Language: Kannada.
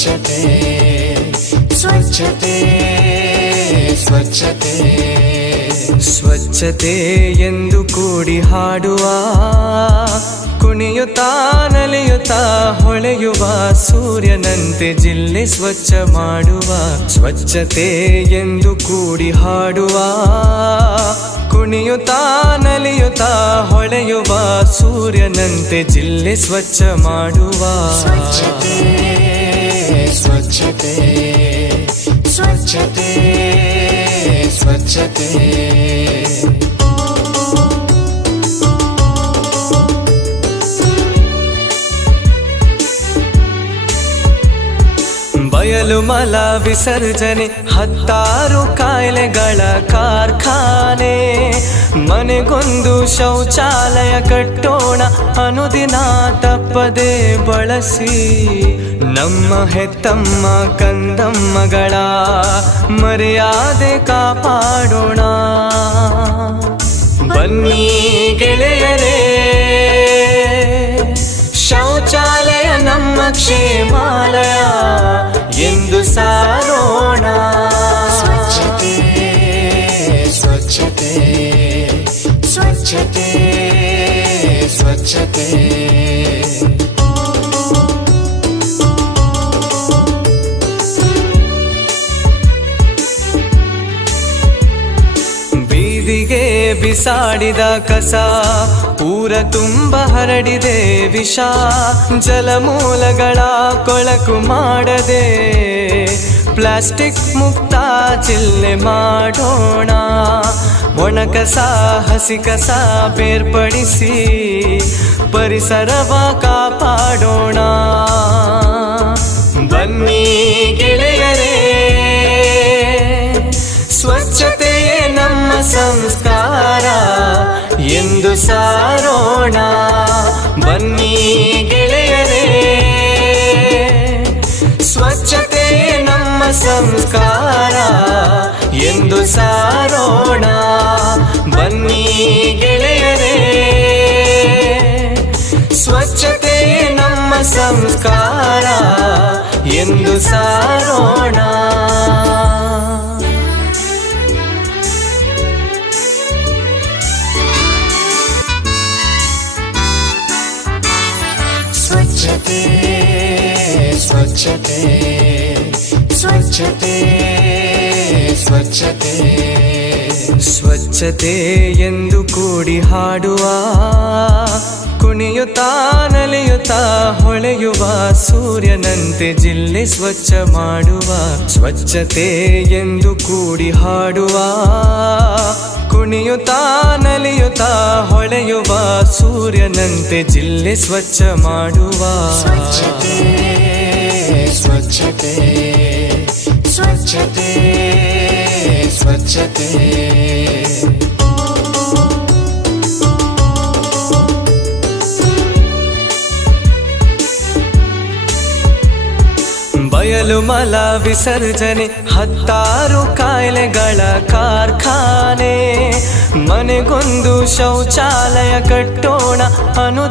ಸ್ವಚ್ಛತೆ ಸ್ವಚ್ಛತೆ ಸ್ವಚ್ಛತೆ ಸ್ವಚ್ಛತೆ ಎಂದು ಕೂಡಿ ಹಾಡುವ, ಕುಣಿಯುತ್ತಾ ನಲಿಯುತ್ತಾ ಹೊಳೆಯುವ ಸೂರ್ಯನಂತೆ ಜಿಲ್ಲೆ ಸ್ವಚ್ಛ ಮಾಡುವ. ಸ್ವಚ್ಛತೆ ಎಂದು ಕೂಡಿ ಹಾಡುವ, ಕುಣಿಯುತ್ತಾ ನಲಿಯುತ್ತಾ ಹೊಳೆಯುವ ಸೂರ್ಯನಂತೆ ಜಿಲ್ಲೆ ಸ್ವಚ್ಛ ಮಾಡುವ. ಸ್ವಚ್ಛತೆ ಸ್ವಚ್ಛತೆ ಸ್ವಚ್ಛತೆ ಸ್ವಚ್ಛತೆ ಬಯಲು ಮಲ ವಿಸರ್ಜನೆ, ಹತ್ತಾರು ಕಾಯಿಲೆಗಳ ಕಾರ್ಖಾನೆ. ಮನೆಗೊಂದು ಶೌಚಾಲಯ ಕಟ್ಟೋಣ, ಅನುದಿನ ತಪ್ಪದೆ ಬಳಸಿ. ನಮ್ಮ ಹೆತ್ತಮ್ಮ ಕಂದಮ್ಮಗಳ ಮರ್ಯಾದೆ ಕಾಪಾಡೋಣ. ಬನ್ನಿ ಗೆಳೆಯರೇ, ಶೌಚಾಲಯ ನಮ್ಮ ಕ್ಷೇಮಾಲಯ ಎಂದು ಸಾರೋಣ. ಸ್ವಚ್ಛತೆ ಸ್ವಚ್ಛತೆ ಸ್ವಚ್ಛತೆ ಸ್ವಚ್ಛತೆ ಬೀದಿಗೆ ಬಿಸಾಡಿದ ಕಸ ಊರ ತುಂಬ ಹರಡಿದೆ ವಿಷ. ಜಲಮೂಲಗಳ ಕೊಳಕು ಮಾಡದೆ ಪ್ಲಾಸ್ಟಿಕ್ ಮುಕ್ತ ಜಿಲ್ಲೆ ಮಾಡೋಣ. ಒಣ ಕಸ ಹಸಿ ಕಸ ಬೇರ್ಪಡಿಸಿ ಪರಿಸರವ ಕಾಪಾಡೋಣ. ಬನ್ನಿ ಗೆಳೆಯರೇ, ಸ್ವಚ್ಛತೆಯೇ ನಮ್ಮ ಸಂಸ್ಕಾರ ಎಂದು ಸಾರೋಣ. ಬನ್ನಿ ಗೆಳೆಯರೇ, ಸ್ವಚ್ಛತೆಯೇ ನಮ್ಮ ಸಂಸ್ಕಾರ ಎಂದು ಸಾರೋಣ. ಬನ್ನಿ ಗೆಳೆಯರೇ, ಸ್ವಚ್ಛತೆಯೇ ನಮ್ಮ ಸಂಸ್ಕಾರ ಎಂದು ಸಾರೋಣ. ಸ್ವಚ್ಛತೆ ಸ್ವಚ್ಛತೆ ಸ್ವಚ್ಛತೆ ಸ್ವಚ್ಛತೆ ಸ್ವಚ್ಛತೆ ಎಂದು ಕೂಡಿ ಹಾಡುವ, ಕುಣಿಯುತ್ತಾ ನಲಿಯುತ್ತಾ ಹೊಳೆಯುವ ಸೂರ್ಯನಂತೆ ಜಿಲ್ಲೆ ಸ್ವಚ್ಛ ಮಾಡುವ. ಸ್ವಚ್ಛತೆ ಎಂದು ಕೂಡಿ ಹಾಡುವ, ಕುಣಿಯುತ್ತಾ ನಲಿಯುತ್ತಾ ಹೊಳೆಯುವ ಸೂರ್ಯನಂತೆ ಜಿಲ್ಲೆ ಸ್ವಚ್ಛ ಮಾಡುವ. ಸ್ವಚ್ಛತೆ ಸ್ವಚ್ಛತೆ ಸ್ವಚ್ಛತೆ ಸ್ವಚ್ಛತೆ ಬಯಲು ಮಲ ವಿಸರ್ಜನೆ, ಹತ್ತಾರು ಕಾಯಿಲೆಗಳ ಕಾರ್ಖಾನೆ. ಮನೆಗೊಂದು ಶೌಚಾಲಯ ಕಟ್ಟೋಣ, ಅನು